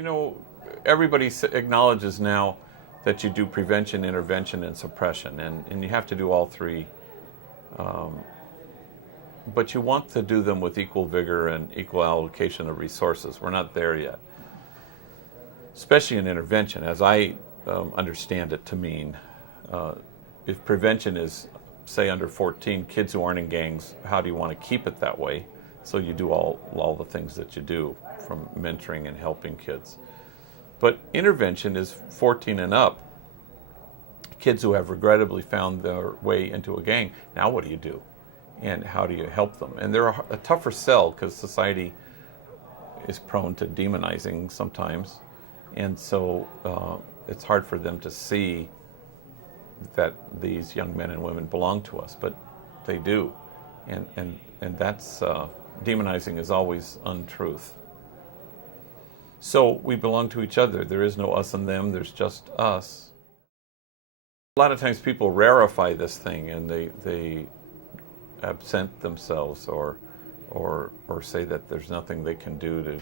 you know, everybody acknowledges now that you do prevention, intervention, and suppression, and you have to do all three. But you want to do them with equal vigor and equal allocation of resources. We're not there yet, especially in intervention, as I understand it to mean. If prevention is, say, under 14, kids who aren't in gangs, how do you want to keep it that way? So you do all the things that you do, from mentoring and helping kids. But intervention is 14 and up, kids who have regrettably found their way into a gang. Now what do you do? And how do you help them? And they're a tougher sell because society is prone to demonizing sometimes. And so it's hard for them to see that these young men and women belong to us, but they do. And that's, demonizing is always untruth. So we belong to each other. There is no us and them, there's just us. A lot of times people rarefy this thing and they absent themselves or say that there's nothing they can do to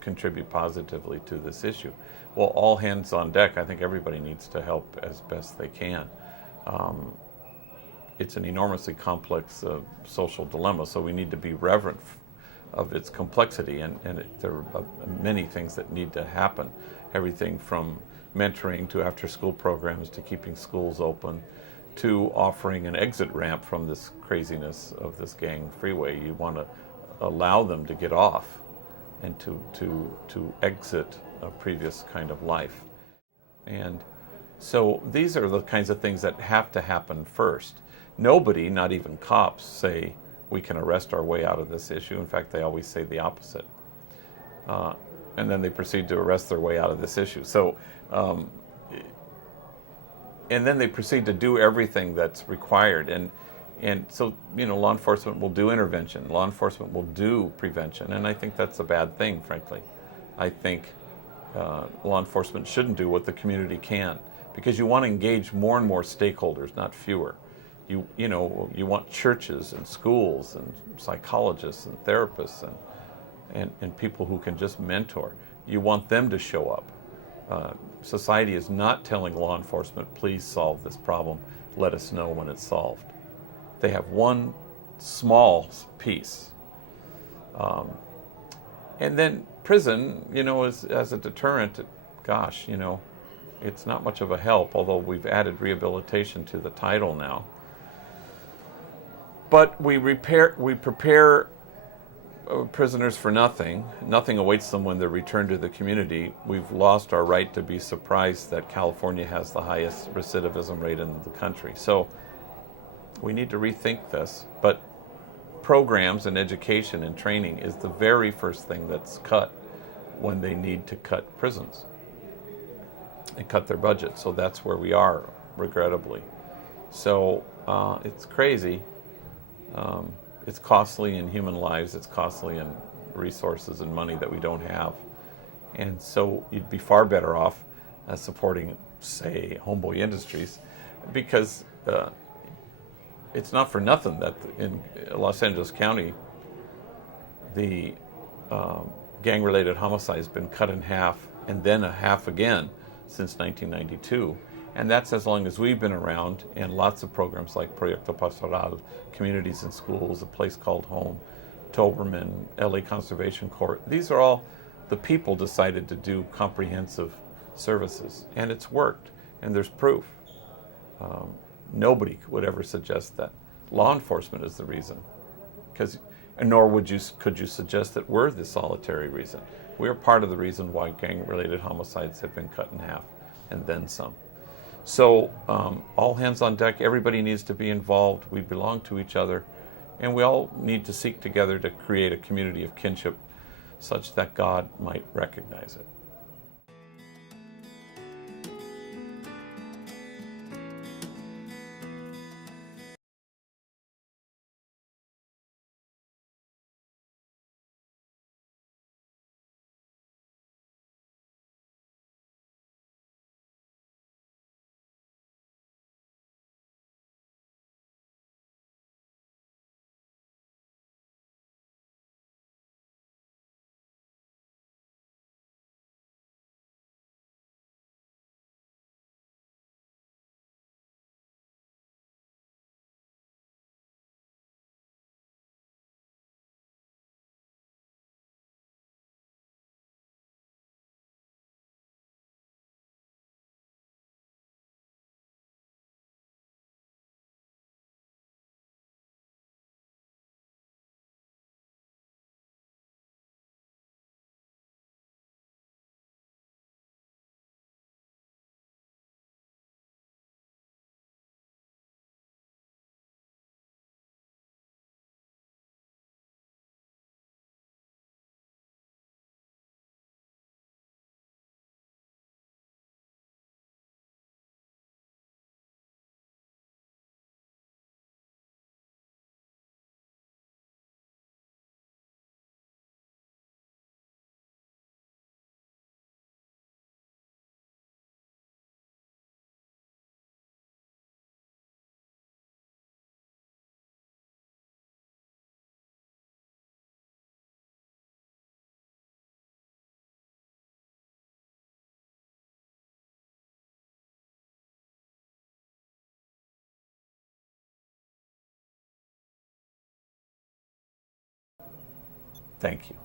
contribute positively to this issue. Well, all hands on deck. I think everybody needs to help as best they can. It's an enormously complex social dilemma, so we need to be reverent of its complexity, and there are many things that need to happen. Everything from mentoring to after-school programs to keeping schools open to offering an exit ramp from this craziness of this gang freeway. You want to allow them to get off and to exit a previous kind of life. And so these are the kinds of things that have to happen first. Nobody, not even cops, say we can arrest our way out of this issue. In fact, they always say the opposite. And then they proceed to arrest their way out of this issue. So, and then they proceed to do everything that's required. And so, you know, law enforcement will do intervention. Law enforcement will do prevention. And I think that's a bad thing, frankly. I think law enforcement shouldn't do what the community can, because you want to engage more and more stakeholders, not fewer. You know, you want churches and schools and psychologists and therapists and people who can just mentor. You want them to show up. Society is not telling law enforcement, please solve this problem, let us know when it's solved. They have one small piece. And then prison, you know, as a deterrent, gosh, you know, it's not much of a help, although we've added rehabilitation to the title now. But we prepare prisoners for nothing. Nothing awaits them when they're returned to the community. We've lost our right to be surprised that California has the highest recidivism rate in the country. So we need to rethink this. But programs and education and training is the very first thing that's cut when they need to cut prisons and cut their budget. So that's where we are, regrettably. So it's crazy. It's costly in human lives. It's costly in resources and money that we don't have. And so you'd be far better off supporting, say, Homeboy Industries, because it's not for nothing that in Los Angeles County, the gang-related homicide has been cut in half and then a half again since 1992. And that's as long as we've been around, and lots of programs like Proyecto Pastoral, communities and schools, a place called home, Toberman, LA Conservation Corps. These are all the people decided to do comprehensive services, and it's worked, and there's proof. Nobody would ever suggest that law enforcement is the reason, nor could you suggest that we're the solitary reason. We're part of the reason why gang-related homicides have been cut in half, and then some. So all hands on deck, everybody needs to be involved. We belong to each other, and we all need to seek together to create a community of kinship such that God might recognize it. Thank you.